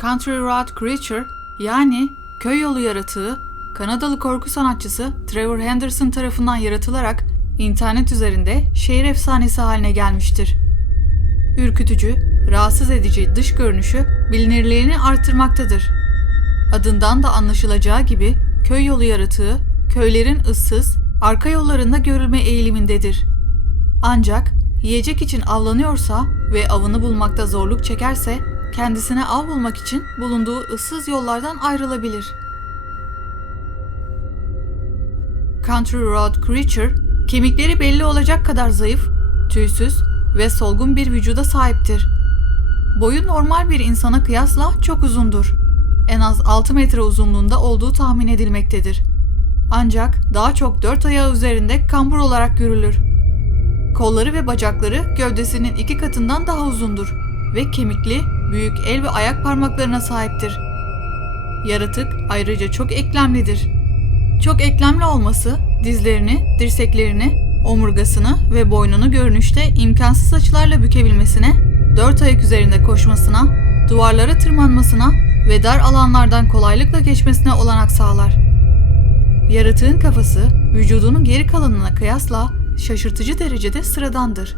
Country Road Creature yani köy yolu yaratığı Kanadalı korku sanatçısı Trevor Henderson tarafından yaratılarak internet üzerinde şehir efsanesi haline gelmiştir. Ürkütücü, rahatsız edici dış görünüşü bilinirliğini artırmaktadır. Adından da anlaşılacağı gibi köy yolu yaratığı köylerin ıssız, arka yollarında görülme eğilimindedir. Ancak yiyecek için avlanıyorsa ve avını bulmakta zorluk çekerse kendisine av bulmak için bulunduğu ıssız yollardan ayrılabilir. Country Road Creature, kemikleri belli olacak kadar zayıf, tüysüz ve solgun bir vücuda sahiptir. Boyu normal bir insana kıyasla çok uzundur. En az 6 metre uzunluğunda olduğu tahmin edilmektedir. Ancak daha çok dört ayağı üzerinde kambur olarak görülür. Kolları ve bacakları gövdesinin iki katından daha uzundur ve kemikli, büyük el ve ayak parmaklarına sahiptir. Yaratık ayrıca çok eklemlidir. Çok eklemli olması dizlerini, dirseklerini, omurgasını ve boynunu görünüşte imkansız açılarla bükebilmesine, dört ayak üzerinde koşmasına, duvarlara tırmanmasına ve dar alanlardan kolaylıkla geçmesine olanak sağlar. Yaratığın kafası vücudunun geri kalanına kıyasla şaşırtıcı derecede sıradandır.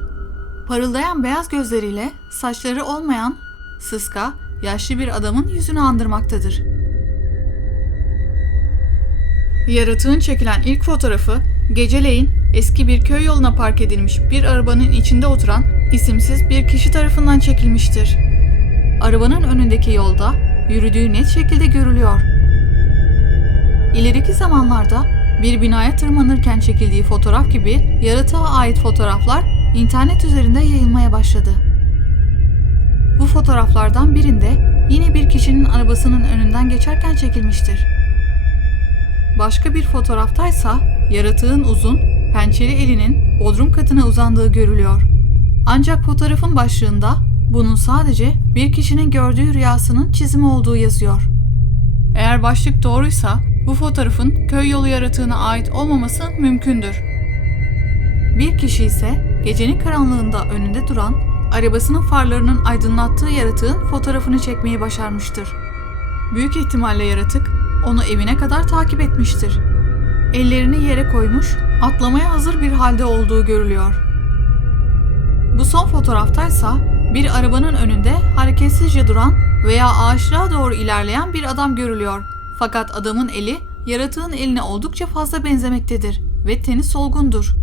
Parıldayan beyaz gözleriyle saçları olmayan, sıska, yaşlı bir adamın yüzünü andırmaktadır. Yaratığın çekilen ilk fotoğrafı geceleyin eski bir köy yoluna park edilmiş bir arabanın içinde oturan isimsiz bir kişi tarafından çekilmiştir. Arabanın önündeki yolda yürüdüğü net şekilde görülüyor. İleriki zamanlarda bir binaya tırmanırken çekildiği fotoğraf gibi yaratığa ait fotoğraflar internet üzerinde yayılmaya başladı. Bu fotoğraflardan birinde yine bir kişinin arabasının önünden geçerken çekilmiştir. Başka bir fotoğraftaysa yaratığın uzun, pençeli elinin bodrum katına uzandığı görülüyor. Ancak fotoğrafın başlığında bunun sadece bir kişinin gördüğü rüyasının çizimi olduğu yazıyor. Eğer başlık doğruysa bu fotoğrafın köy yolu yaratığına ait olmaması mümkündür. Bir kişi ise gecenin karanlığında önünde duran, arabasının farlarının aydınlattığı yaratığın fotoğrafını çekmeyi başarmıştır. Büyük ihtimalle yaratık onu evine kadar takip etmiştir. Ellerini yere koymuş, atlamaya hazır bir halde olduğu görülüyor. Bu son fotoğraftaysa bir arabanın önünde hareketsizce duran veya ağaçlığa doğru ilerleyen bir adam görülüyor. Fakat adamın eli yaratığın eline oldukça fazla benzemektedir ve teni solgundur.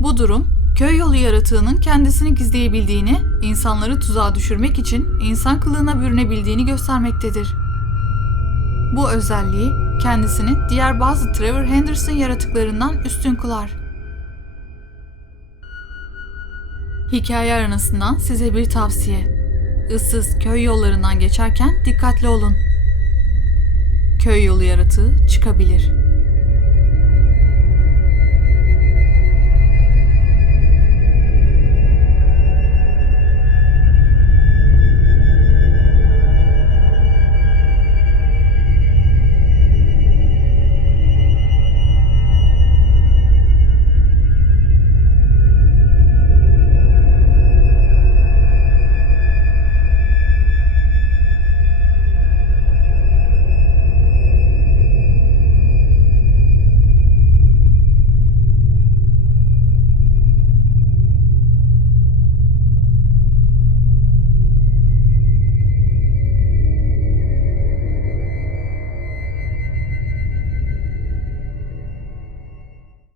Bu durum köy yolu yaratığının kendisini gizleyebildiğini, insanları tuzağa düşürmek için insan kılığına bürünebildiğini göstermektedir. Bu özelliği kendisini diğer bazı Trevor Henderson yaratıklarından üstün kılar. Hikaye aranasından size bir tavsiye. Issız köy yollarından geçerken dikkatli olun. Köy yolu yaratığı çıkabilir.